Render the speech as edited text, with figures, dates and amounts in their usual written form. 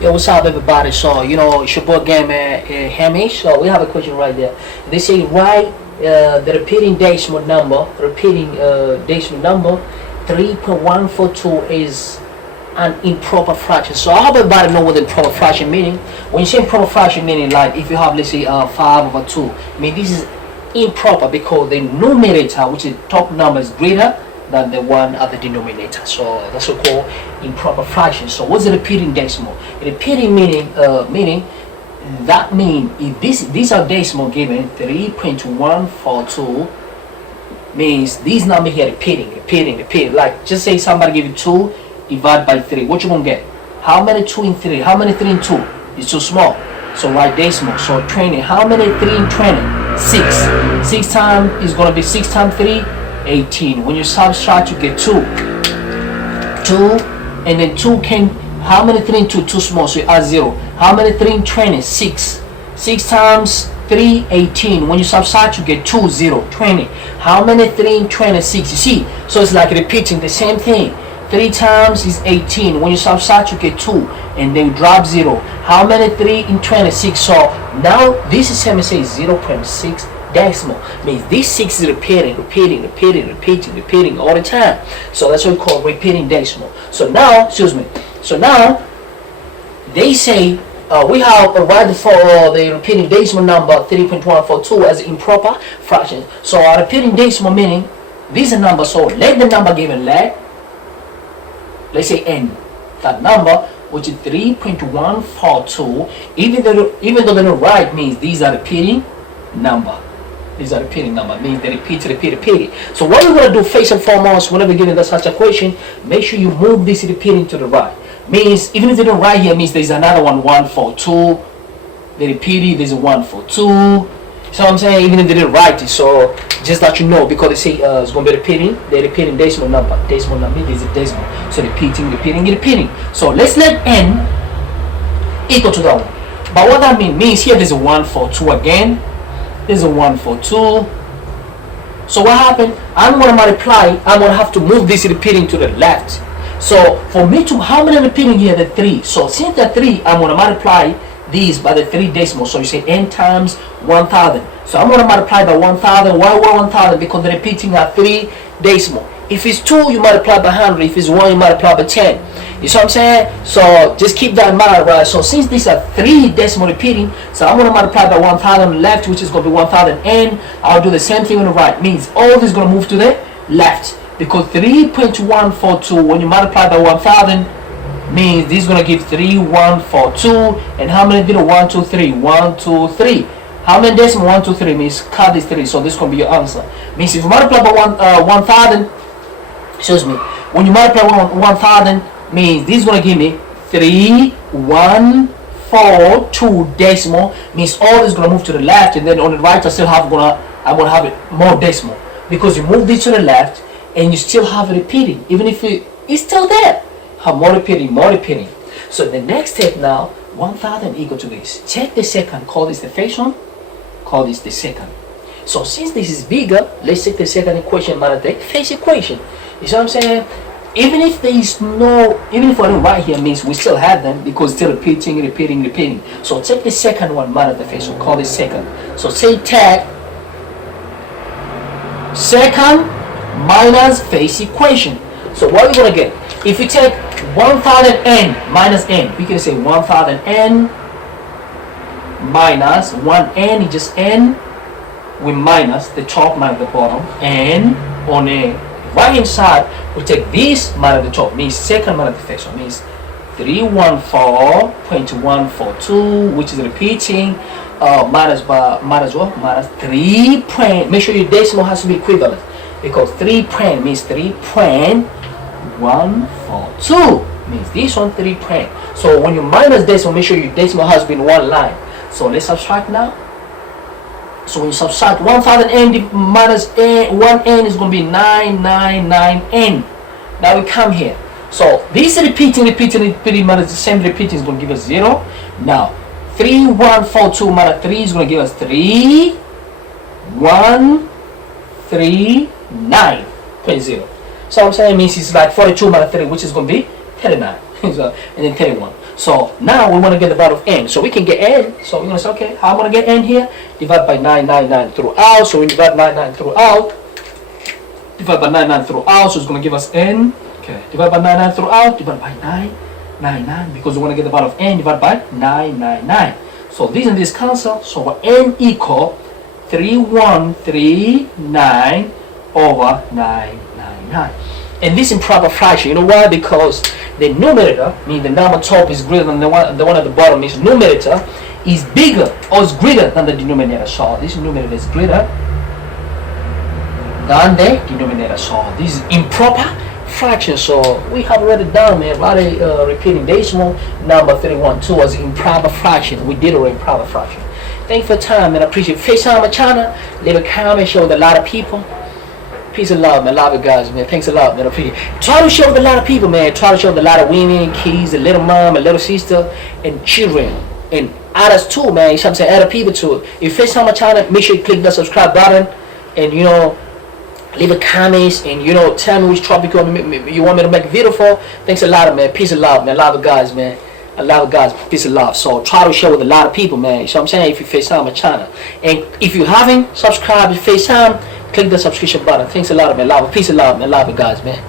Yo, what's up, everybody? So, it's your boy again, man, Hamish. So, we have a question right there. They say, write the repeating decimal number, 3.142 is an improper fraction. So, I hope everybody know what the improper fraction meaning. When you say improper fraction meaning, like if you have, let's say, 5/2, I mean, this is improper because the numerator, which is top number, is greater than the one at the denominator. So that's what we call improper fraction. So what's the repeating decimal? Repeating meaning that mean if these are decimal given 3.142 means these number here repeating. Like just say somebody give you 2 divided by 3. What you gonna get? How many 2 in 3? How many 3 in 2? It's too small. So write decimal. So 20. How many 3 in 20? 6. 6 times is gonna be 6 times 3. 18. When you subtract, you get 2, and then 2 can, how many 3 in 2? Too small, so you add 0. How many 3 in 20? 6. 6 times 3, 18. When you subtract, you get 2, 0, 20. How many 3 in 26? You see, so it's like repeating the same thing. 3 times is 18. When you subtract, you get 2, and then you drop 0. How many 3 in 26? So now this is same as say 0.6 decimal. Means this 6 is repeating all the time. So that's what we call repeating decimal. So now, they say we have a right for the repeating decimal number 3.142 as improper fraction. So our repeating decimal meaning this is a number. So let the number given let's say n. That number which is 3.142. Even though they don't write means these are repeating number. These are repeating number, means they repeat. So what we're going to do first and foremost, whenever given such a question, make sure you move this repeating to the right. Means, even if they don't write here, means there's another one, 142. They repeat it, there's a 142. So I'm saying, even if they didn't write it, so just let you know, because they say it's going to be repeating, they're repeating decimal number. Decimal number is a decimal. So repeating. So let's let n equal to that one. But what that means here there's a 142 again. There's a 142. So what happened? I'm going to multiply. I'm going to have to move this repeating to the left. So for me to, how many repeating here? The 3. So since the 3, I'm going to multiply these by the 3 decimals. So you say n times 1,000. So I'm going to multiply by 1,000. Why 1,000? Because the repeating are 3 decimal. If it's 2, you multiply by 100. If it's 1, you multiply by 10. You see what I'm saying? So just keep that in mind, right? So since these are 3 decimal repeating, so I'm going to multiply by 1,000 left, which is going to be 1,000 n. I'll do the same thing on the right. Means all this is going to move to the left. Because 3.142, when you multiply by 1,000, means this is going to give 3.142. And how many did it? 1, 2, 3. 1, 2, 3. How many decimal? 1, 2, 3 means cut this 3. So this is going to be your answer. Means if you multiply by 1,000, excuse me, when you multiply 1,000, means this is going to give me 3.142 decimal. Means all is going to move to the left, and then on the right I'm going to have it more decimal, because you move this to the left and you still have it repeating, even if it's still there. Have more repeating. So the next step now, 1,000 equal to this. Check the second. Call this the first one. Call this the second. So since this is bigger, let's take the second equation minus the first equation. You see what I'm saying? Even if I don't write here, means we still have them, because still repeating. So take the second one minus the first one. Call this second. So say take second minus first equation. So what are we gonna get? If you take 1,000 n minus n, we can say 1,000 n minus 1 n is just n. We minus the top minus the bottom, and on a right hand side we take this minus the top, means second minus the first one, means 314.142, which is repeating, minus what? Minus 3 point. Make sure your decimal has to be equivalent, because 3 point means 3.142 means this one 3 point. So when you minus decimal, make sure your decimal has been one line. So let's subtract now. So when you subtract 1,000 n minus 1 n is going to be 999 n. Now we come here. So this repeating minus the same repeating is going to give us 0. Now 3.142 minus 3 is going to give us 3.139.0. So I'm saying means it's like 42 minus 3, which is going to be 39. So, and then 31. So now we want to get the value of n. So we can get n. So we're going to say, okay, how am I going to get n here? Divide by 999 throughout. So we divide 99 throughout. Divide by 99 throughout. So it's going to give us n. Okay, divide by 99 throughout. Divide by 999. Because we want to get the value of n. Divide by 999. So these and this cancel. So n equal 3139 over 999. And this improper fraction, you know why? Because the numerator, meaning the number top is greater than the one at the bottom, means numerator is bigger or is greater than the denominator. So this numerator is greater than the denominator. So this is improper fraction. So we have already done, man. Write a repeating decimal number 31.2 as improper fraction. We did already improper fraction. Thank you for your time, man. I appreciate it. FaceTime my channel. Leave a comment, share with a lot of people. Peace and love, man. Love you guys, man. Thanks a lot, man. I appreciate it. Try to share with a lot of people, man. Try to share with a lot of women, kids, a little mom, a little sister, and children. And others too, man. You know what I'm saying? Other people too. If you FaceTime my channel, make sure you click the subscribe button. And, you know, leave a comments. And, you know, tell me which topic you want me to make a video for. Thanks a lot, man. Peace and love, man. Love you guys, man. I love you guys. Peace and love. So try to share with a lot of people, man. You know what I'm saying? If you FaceTime my channel. And if you haven't subscribed to FaceTime, click the subscription button. Thanks a lot, man. Love, peace and love, man. Love you guys, man.